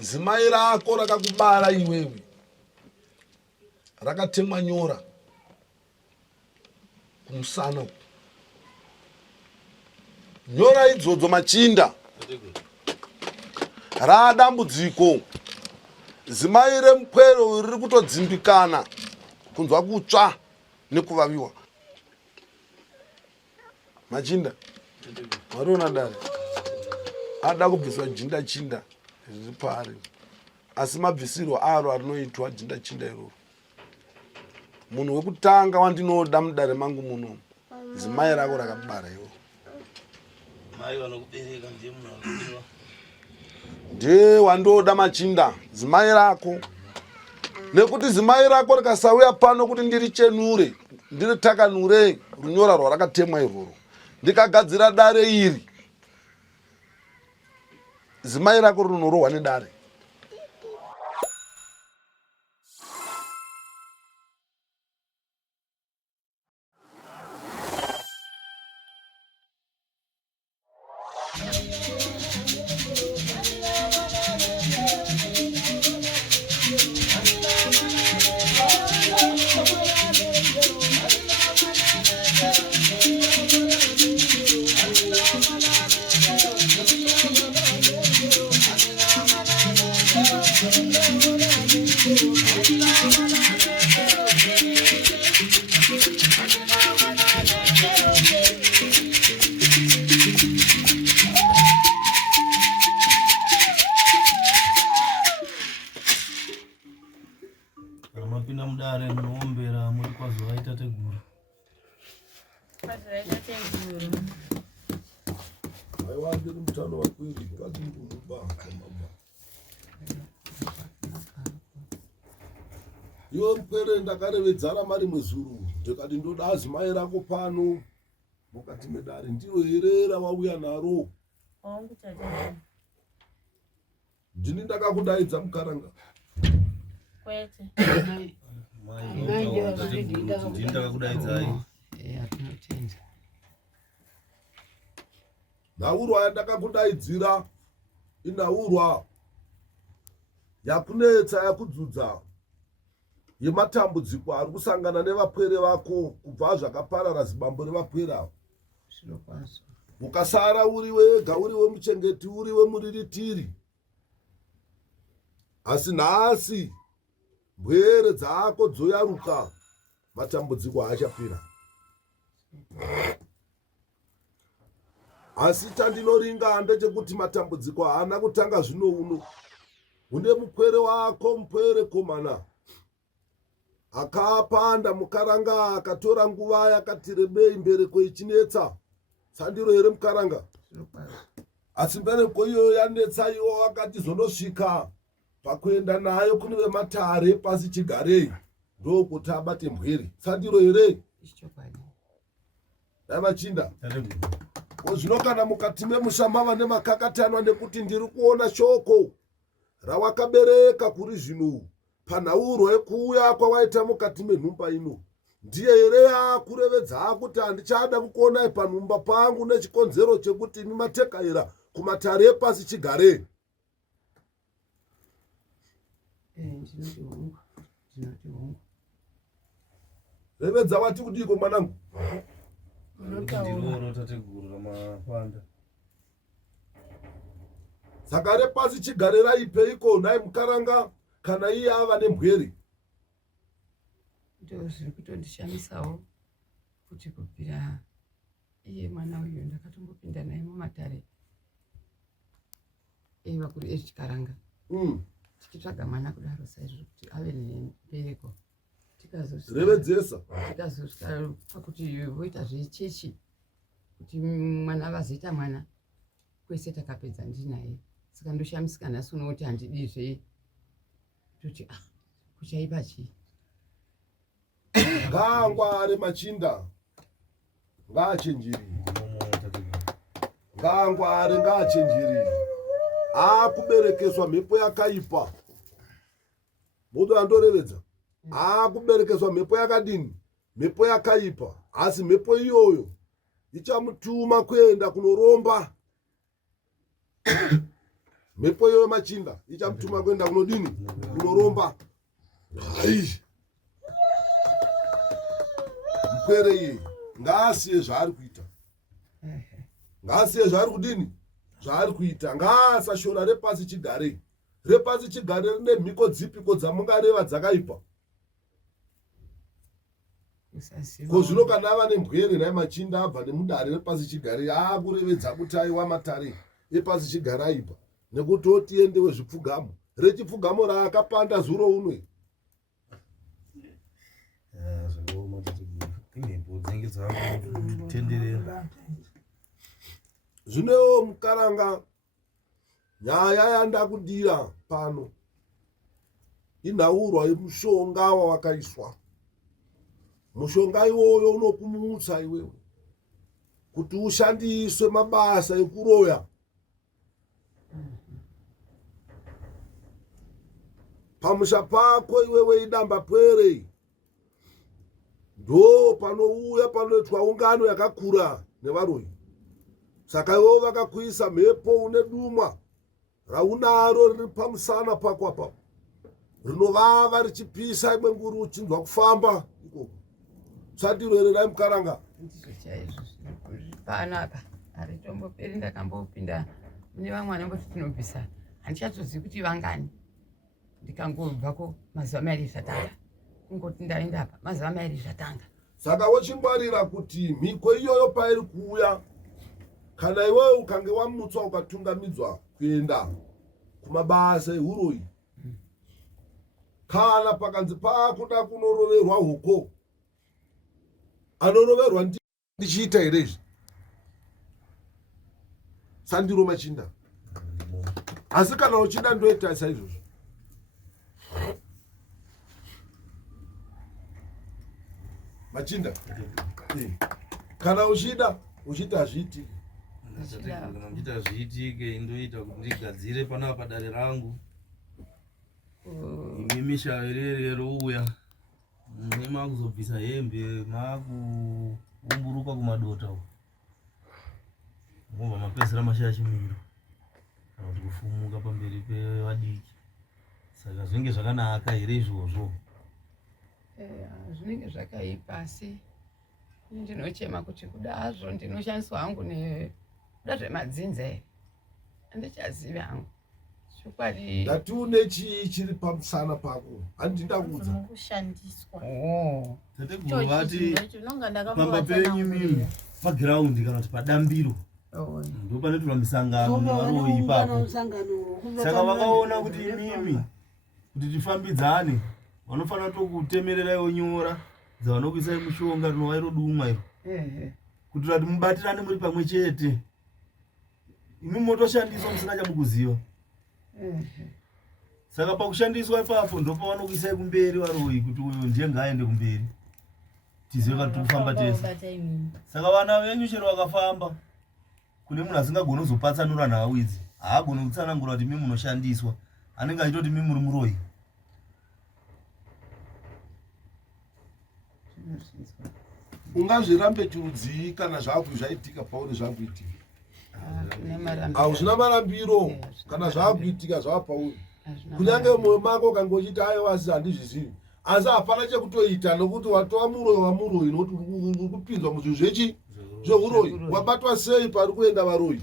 zimai rako rakakubara iwewe rakatemwa nyora kumusana uku. Nyora idzodzo Machinda radambudziko. Zimai remupwero riri kutodzimbikana kunzwa kutsva nekuvaviwa. Machinda wariona dare ada kubviswa jinda chinda riri pari, asi mabvisirwo aro arinoitwa jinda chinda iroro. Munhu wekutanga wandinoda mudare mangu muno zimai rako rakabara iwo. Ndiye wandoda Machinda, zimai rako. Nekuti zimai rako rikasauya pano kuti ndirichenure, ndiritakanure runyora rwarakatemwa iroro, ndikagadzira dare iri, zimai rako rinorohwa nedare. Mapinda mudare munombera muri kwaZovaita teguru. Aiwa ndiri mutano wakwiri ngati mukuba mama. Iwe mupwere ndakarevedzana mari mwezuru ndikati ndoda zimai rako pano mukati medare ndiro here rawauya naro. Ndini ndakakudaidza mukaranga. Kwete. Naurwa yandakakudaidzira inaurwa yakunetsa yakudzudza yematambudziko ari kusangana nevapwere vako kubva zvakaparara zibambo revapwere avo. Ukasara uri wega, uri wemuchengeti, uri wemuriritiri. Asi nhasi mbwere dzako dzoyaruka, matambudziko haachapera. Asi chandinoringa ndechekuti matambudziko haana kutanga zvino uno. Une mupwere wako, mupwere komana, akapanda mukaranga, akatora nguva yakati rebei mbereko ichinetsa. Sandiro here mukaranga? Asi mbereko iyo yanetsa iwo wakati zonosvika pakuenda nayo kune vematare pasi chigarei ndokuti abate mbwiri. Sandiro here? Dai Machinda. Zvino kana mukati memusha mava nemakakatanwa nekuti ndiri kuona shoko rawakabereka kuri zvino panhaurwa yekuuya kwawaita mukati menhumba ino, ndiye here yakurevedza kuti handichada kukuonai panhumba pangu nechikonzero chekuti imi matekaira kumatare epasi chigare. Revedza wati kudiko mwanangu? Saka repasi chigare raipeiko nhai mukaranga kana iye ava nembweri? Ndo zviri kutondishamisawo kuti kubvira iye mwana uyu ndakatombopinda naye mumatare eiva kuri ezvikaranga tichitsvaga mwana kudaro saizvo kuti ave nembereko. Revedzesa tikazosvika pakuti voita zvechechi kuti mwana vazoita mwana, kwese takapedza ndinaye. Saka ndoshamisika nhasi unoti handidizve kuti kuchaipa chii. Ngangware Machinda, ngachenjeri, ngangware ngachenjeri. Akuberekeswa mhepo yakaipa. Moto andorevedza. Akuberekeswa mhepo yakadini? Mhepo yakaipa. Asi mhepo iyoyo ichamutuma kuenda kunoromba. mhepo iyoyo machinda ichamutuma kuenda kunodini, kunoromba. Ai, mupwere iye ngaasiye zvaari kuita, ngaasiye zvaari kudini, zvaari kuita. Ngaasashora repasi chigare. Repasi chigare rine mhiko dzipiko dzamungareva dzakaipa? Ko zvino kana ava nembwere nai machinda abva nemudare repasi chigare aakurevedza kuti aiwa matare epasi chigare aipa, nekuti otiende wezvipfugamo rechipfugamo raakapanda zuro unwe. Zvinewo mukaranga, nyaya yandakudira pano inhaurwa yemushonga wawakaiswa. Mushonga iwoyo unokumutsa iwewe kuti ushandiswe mabasa ekuroya. Pamusha pako iwewe idamba pwere, ndo panouya panoitwa ungano yakakura nevaroyi. Saka iwewe vakakuisa mhepo une dumwa raunaro riri pamusana pako apa, rinovava richipisa, imwe nguru uchinzwa kufamba ikoko. Satirwererai mukaranga. Ndizvo chaizvo pano apa haritomboperi ndakambopinda mune vamwe vanongoti tinobvisana, handichatozivi kuti vangani. Ndikangobvako mazuva mairi zvatanga, kungoti ndaenda apa mazuva mairi zvatanga. Saka wochingwarira kuti mhiko iyoyo pairi kuuya, kana iwewe ukange wamutswa ukatungamidzwa kuenda kumabasa euroyi, kana pakanzi pakuda kunoroverwa huko, anoroverwa ndichiita here izvi? Sandiro machinda. Asi kana uchida ndoita saizvozvo. Machinda, kana uchida uchita zviitike. Uchita zviitike, indoita kuti ndigadzire pana padare rangu. Imi mishairere rouya, makuzobvisa hembe, makuumburuka kumadota uko. Mobva mapedzera mashaya chimiro, kana kuti kufumuka pamberi pevadiki. Saka zvinenge zvakanaka here izvozvo? Zvinenge zvakaipa, asi ndinochema kuti kudazvo ndinoshandiswa hangu nekuda zvemadzinza here, handichazivi hangu chokwadi. Ndatiune chii chiri pamusana pako? Handi ndakuudza kushandiswa. Tateguru vati pamba penyu mimi pagiraundi kana kuti padambiro ndo panoitwa misangano nevaroyi ipapo. Saka vakaona kuti mimi kuti tifambidzane vanofanira tokutemereraiwo nyora dzavanokuisai mushonga rinovairo dumwa iro, kuti kuti mubatirane muri pamwe chete. Imi motoshandiswa musina chamukuziva. Saka pakushandiswa ipapo ndo pavanokuisai kumberi varoyi kuti uyo ndiye ngaaende kumberi, tizive kuti kufamba tese. Saka vana venyu chero vakafamba, kune munhu asingagoni kuzopatsanura nhau idzi, haagoni kutsanangura kuti mimi munoshandiswa, anenge achitoti mimi muri muroyi. Ungazvirambe chirudzii kana zvaitika pauri zvakuitika? Hazvina marambiro kana zvakuitika zvava pauri. Kunyange mumwe mako kange uchiti aiwa asi handizvizivi, asi hapana chekutoita nokuti watova muroyi wamuroyi, nokuti uri kupinzwa muzvinhu zvechi zveuroyi. Wabatwa sei pari kuenda varoyi?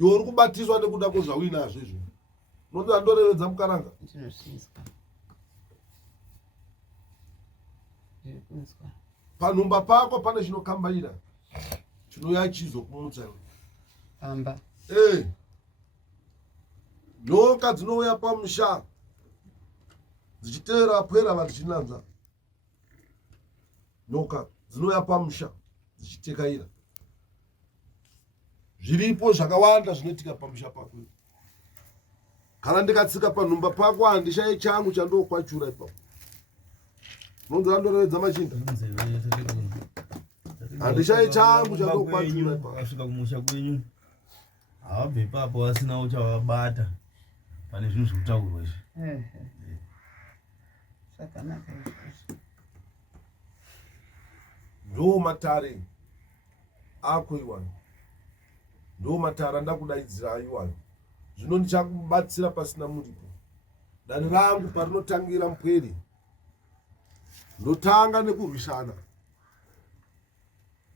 Iwe uri kubatiswa nekuda kwezvauinazvo izvo. Noti andorevedza mukaranga. Panhumba pako pane chinokambaira chinouya chizokumutsa pamba. Nyoka dzinouya pamusha dzichiteera pwera vadzichinanza. Nyoka dzinouya pamusha dzichitekaira. Zviripo zvakawanda zvinoitika pamusha pako. Kana ndikatsika panhumba pako handishaye changu chandokwachura ipapo. Nonzi andorevedza machinda. Handishaye changu chandokwachura ipapo. Asvika kumusha kwenyu havabve ipapo vasinawo chavabata pane zvinhu zvekutaurwa izvi. Zvakanaka izvozvo. Ndo matare ako iwayo, ndo matare andakudaidzira iwayo. zvino ndichakubatsira pasina muripo. Dani rangu parinotangira mpwere ndotanga nekurwisana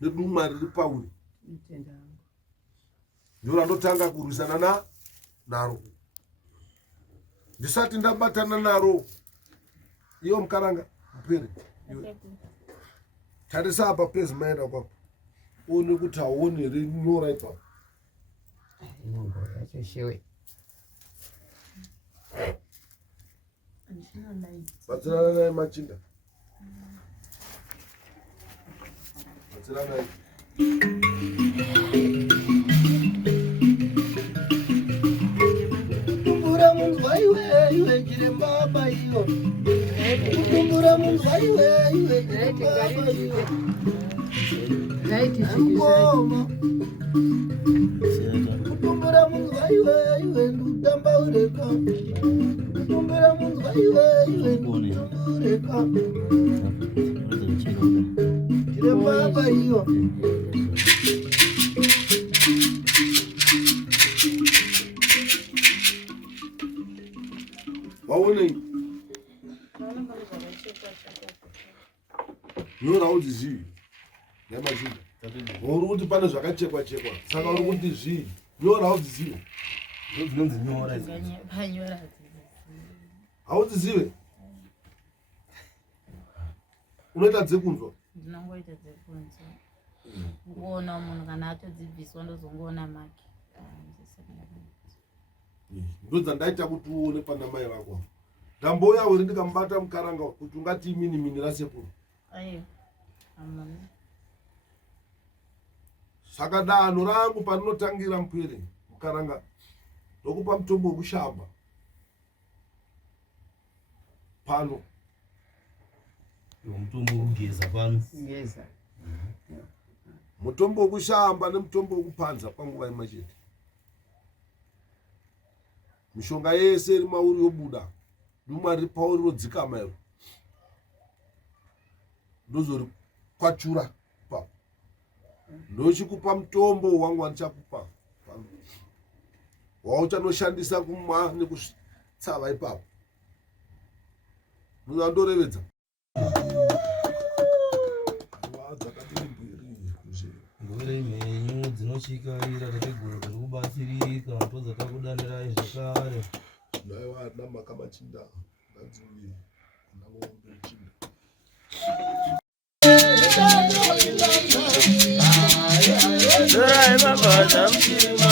nedumwa riri pauri, ndiro randotanga kurwisana naro. Ndisati ndabatana naro, iyo mukaranga mpwere, tarisa apa pezi maenda kwako uone kuti hauoni here nyora ipapo. Batsirana naye Machinda, batsirana naye. Kutumbura munzwa iwe chiremba baiyo. Kutumbura munzwa iwe chiremba baiyo. Ngoma. Kutumbura munzwa iwe ndutamba ureka. Kutumbura munzwa iwe ndutamba ureka. Chiremba baiyo. Waone nyora kuti zvii yaMachinda uri kuti pane zvakachekwa chekwa saka uri kuti zvii nyora haudzizive Zvinonzi nyora izvi. haudzizive unoita dzekunzwa ndinongoita dzekunzwa kuona munhu kana atodzibviswa ndozongoona make ndo dzandaita kuti uone pana mai vako. Ndambouya uri ndikamubata mukaranga kuti ungati mini rasekuru. aiyo amuna Saka danho rangu parinotangira mpwere mukaranga ndokupa mutombo wekushamba pano. Mutombo wekugeza pano. Mutombo wekushamba nemutombo wekupanza panguva imwe chete. Mishonga yese iri mauri yobuda dumwa riri pauri rodzikama iro ndozori kwachura pa ndochikupa mutombo wangu wandichakupa wauchanoshandisa kumwa nekutsava ipapo. Muzandorevedza Ngore mhenyu dzinochikaira tateguru tiri kubatsirika ntodza takudanirai zvakare. naiwa namaka Machinda ndanziuye nangombe Machinda. Zora emabasa mchirima